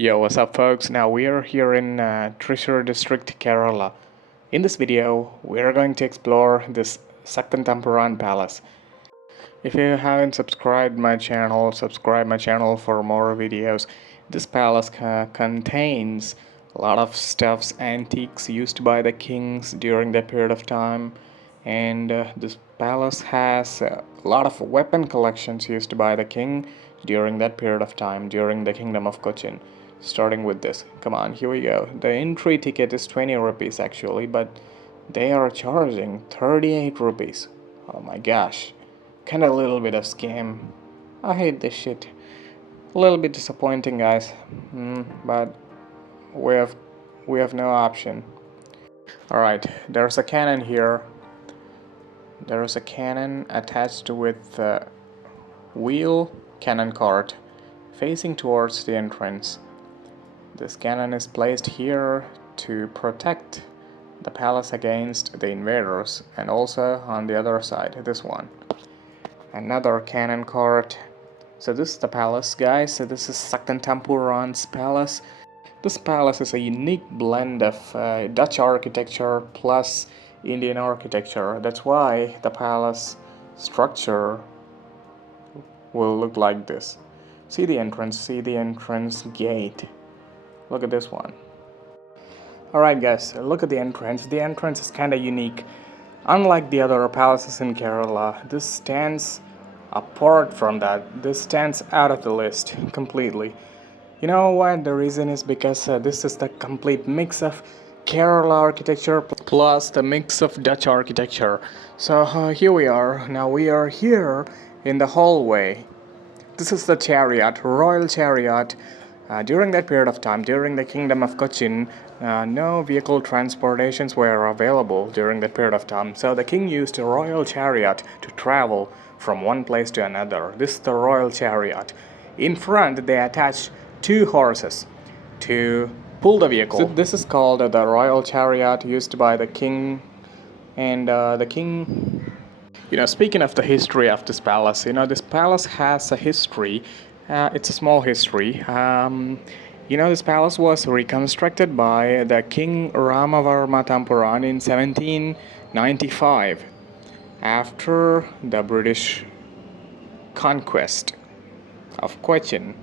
Yo, what's up folks? Now we are here in Thrissur district, Kerala. In this video, we are going to explore this Sakthan Thampuran Palace. If you haven't subscribed my channel, subscribe my channel for more videos. This palace contains a lot of stuffs, antiques used by the kings during that period of time. And this palace has a lot of weapon collections used by the king during that period of time, during the kingdom of Cochin. Starting with this, come on, here we go. The entry ticket is 20 rupees actually, but they are charging 38 rupees. Oh my gosh, kind of a little bit of scam. I hate this shit. A little bit disappointing, guys, but we have no option. All right, there's a cannon here. There is a cannon attached with a wheel cannon cart facing towards the entrance. This cannon is placed here to protect the palace against the invaders, and also on the other side, this one. Another cannon cart. So this is the palace, guys. So this is Sakthan Thampuran's palace. This palace is a unique blend of Dutch architecture plus Indian architecture. That's why the palace structure will look like this. See the entrance gate. Look at this one. Alright guys, look at the entrance. The entrance is kinda unique. Unlike the other palaces in Kerala, this stands apart from that. This stands out of the list completely. You know what? The reason is because this is the complete mix of Kerala architecture plus the mix of Dutch architecture. So here we are. Now we are here in the hallway. This is the chariot, royal chariot. During that period of time, during the kingdom of Cochin, no vehicle transportations were available during that period of time. So the king used a royal chariot to travel from one place to another. This is the royal chariot. In front, they attached two horses to pull the vehicle. So this is called the royal chariot used by the king. And the king, speaking of the history of this palace, this palace has a history. It's a small history. This palace was reconstructed by the King Rama Varma Thampuran in 1795 after the British conquest of Cochin.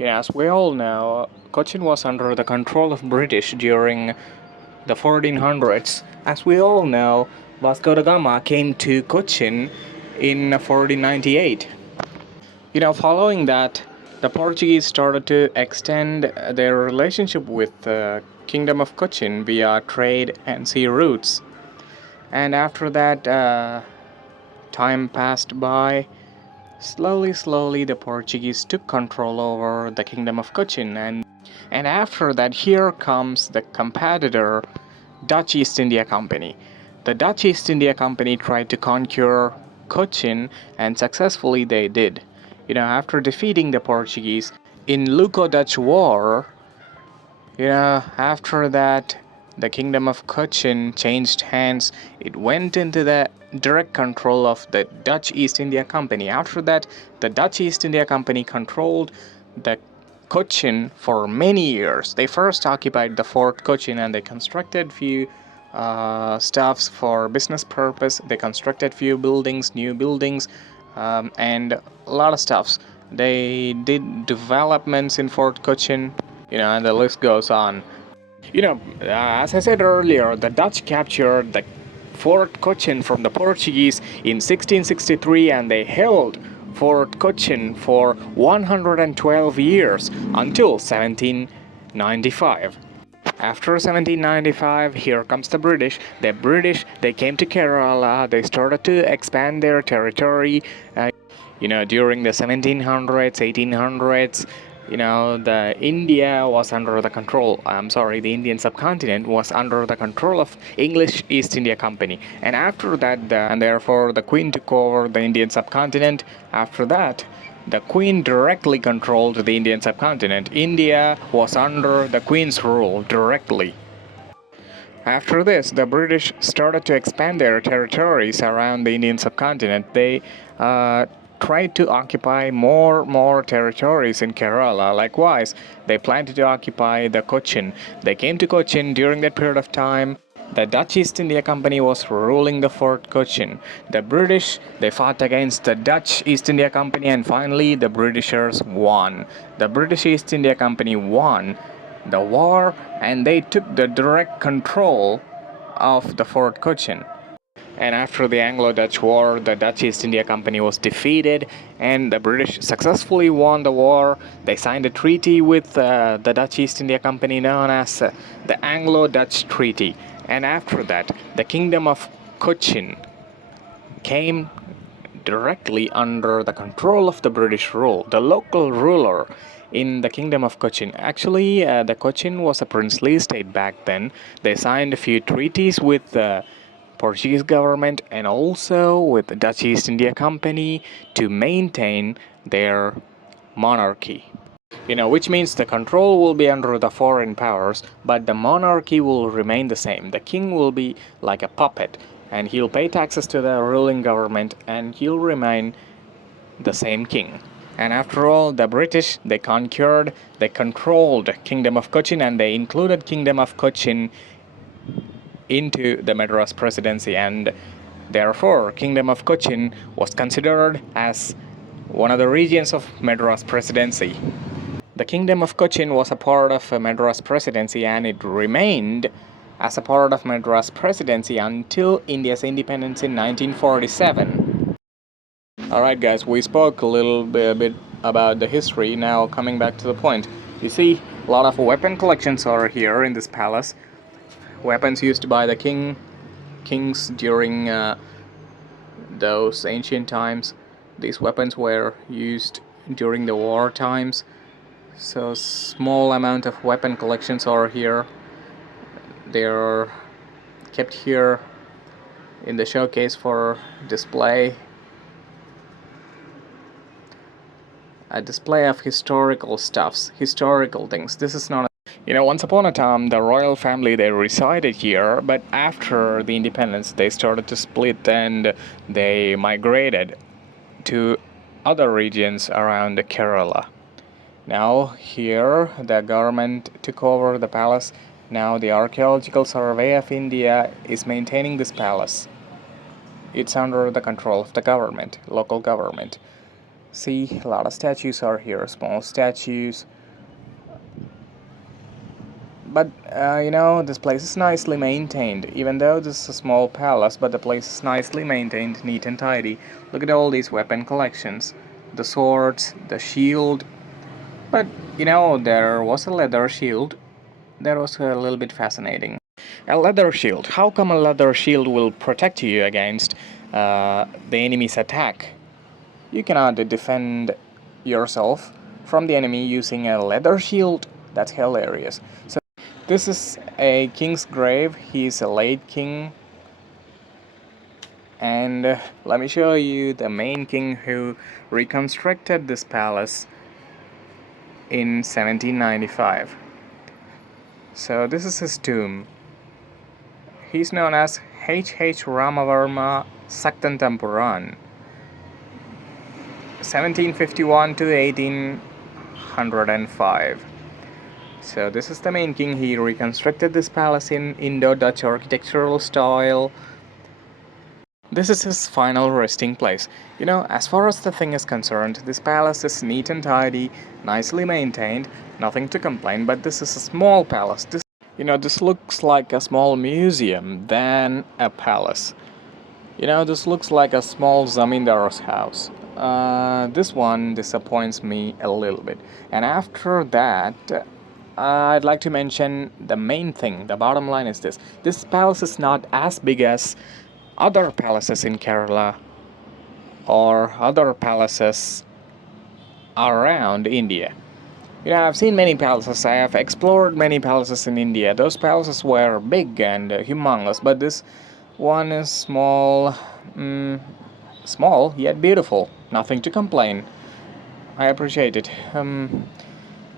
As we all know, Cochin was under the control of British during the 1400s. As we all know, Vasco da Gama came to Cochin in 1498. Following that, the Portuguese started to extend their relationship with the Kingdom of Cochin via trade and sea routes. And after that, time passed by. Slowly, the Portuguese took control over the Kingdom of Cochin. And after that, here comes the competitor, Dutch East India Company. The Dutch East India Company tried to conquer Cochin, and successfully they did. After defeating the Portuguese in Luco-Dutch War, after that, the Kingdom of Cochin changed hands. It went into the direct control of the Dutch East India Company. After that, the Dutch East India Company controlled the Cochin for many years. They first occupied the Fort Cochin and they constructed few stuffs for business purpose. They constructed few buildings, new buildings, and a lot of stuffs. They did developments in Fort Cochin, and the list goes on. As I said earlier, the Dutch captured the Fort Cochin from the Portuguese in 1663, and they held Fort Cochin for 112 years until 1795. After 1795, here comes the British. The British, they came to Kerala. They started to expand their territory. During the 1700s, 1800s, the India was under the control. The Indian subcontinent was under the control of English East India Company. And after that, and therefore the Queen took over the Indian subcontinent. After that, the Queen directly controlled the Indian subcontinent. India was under the Queen's rule directly. After this, the British started to expand their territories around the Indian subcontinent. They tried to occupy more territories in Kerala. Likewise, they planned to occupy the Cochin. They came to Cochin during that period of time. The Dutch East India Company was ruling the Fort Cochin. The British, they fought against the Dutch East India Company, and finally the Britishers won. The British East India Company won the war, and they took the direct control of the Fort Cochin. And after the Anglo-Dutch War, the Dutch East India Company was defeated, and the British successfully won the war. They signed a treaty with the Dutch East India Company known as the Anglo-Dutch Treaty. And after that, the Kingdom of Cochin came directly under the control of the British rule. The local ruler in the Kingdom of Cochin. Actually, the Cochin was a princely state back then. They signed a few treaties with the Portuguese government and also with the Dutch East India Company to maintain their monarchy. Which means the control will be under the foreign powers, but the monarchy will remain the same. The king will be like a puppet, and he'll pay taxes to the ruling government, and he'll remain the same king. And after all, the British, they conquered, they controlled Kingdom of Cochin, and they included Kingdom of Cochin into the Madras Presidency, and therefore Kingdom of Cochin was considered as one of the regions of Madras Presidency. The Kingdom of Cochin was a part of Madras Presidency, and it remained as a part of Madras Presidency until India's independence in 1947. Alright guys, we spoke a little bit about the history. Now coming back to the point. You see, a lot of weapon collections are here in this palace. Weapons used by the kings during those ancient times. These weapons were used during the war times. So small amount of weapon collections are here. They are kept here in the showcase for display. A display of historical stuffs, historical things. This is not once upon a time, the royal family, they resided here, but after the independence, they started to split and they migrated to other regions around Kerala. Now here, the government took over the palace. Now the Archaeological Survey of India is maintaining this palace. It's under the control of the government, local government. See, a lot of statues are here, small statues. But, this place is nicely maintained. Even though this is a small palace, but the place is nicely maintained, neat and tidy. Look at all these weapon collections. The swords, the shield. But, there was a leather shield. That was a little bit fascinating. A leather shield. How come a leather shield will protect you against the enemy's attack? You cannot defend yourself from the enemy using a leather shield. That's hilarious. So this is a king's grave. He is a late king. And let me show you the main king who reconstructed this palace in 1795. So this is his tomb. He's known as H. Rama Varma Saktan Thampuran, 1751 to 1805. So this is the main king. He reconstructed this palace in Indo-Dutch architectural style. This is his final resting place. As far as the thing is concerned, this palace is neat and tidy, nicely maintained, nothing to complain, but this is a small palace. This looks like a small museum than a palace. This looks like a small zamindar's house. This one disappoints me a little bit. And after that, I'd like to mention the main thing. The bottom line is this. This palace is not as big as other palaces in Kerala or other palaces around India. I've seen many palaces. I have explored many palaces in India. Those palaces were big and humongous, but this one is small, small yet beautiful. Nothing to complain. I appreciate it.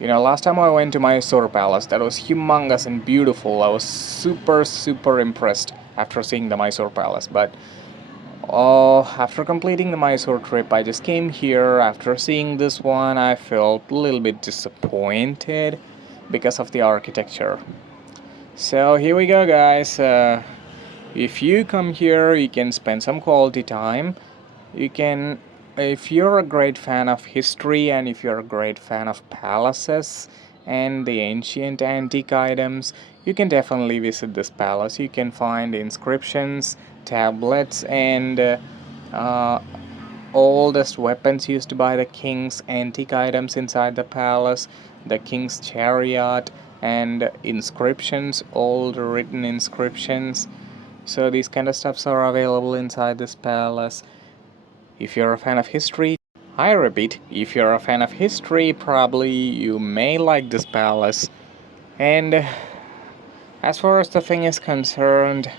Last time I went to Mysore Palace, that was humongous and beautiful. I was super impressed after seeing the Mysore Palace. But After completing the Mysore trip, I just came here. After seeing this one, I felt a little bit disappointed because of the architecture. So here we go, guys. If you come here, you can spend some quality time. You can, if you're a great fan of history and if you're a great fan of palaces and the ancient antique items, you can definitely visit this palace. You can find inscriptions, tablets, and uh, oldest weapons used by the kings, antique items inside the palace, the king's chariot, and inscriptions, old written inscriptions. So these kind of stuffs are available inside this palace. If you're a fan of history, I repeat, if you're a fan of history, probably you may like this palace. And as far as the thing is concerned,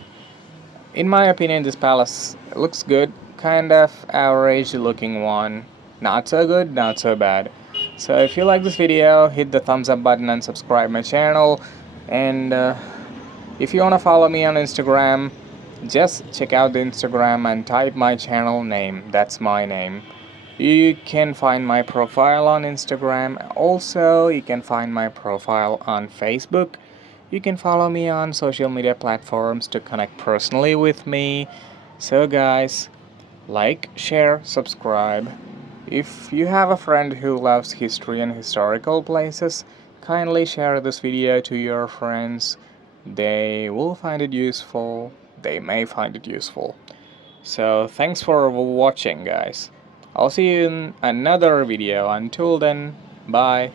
in my opinion, this palace looks good, kind of average looking one. Not so good, not so bad. So if you like this video, hit the thumbs up button and subscribe my channel. And if you want to follow me on Instagram, just check out the Instagram and type my channel name. That's my name. You can find my profile on Instagram. Also, you can find my profile on Facebook. You can follow me on social media platforms to connect personally with me. So, guys, like, share, subscribe. If you have a friend who loves history and historical places, kindly share this video to your friends. They will find it useful. They may find it useful. So, thanks for watching, guys. I'll see you in another video. Until then, bye.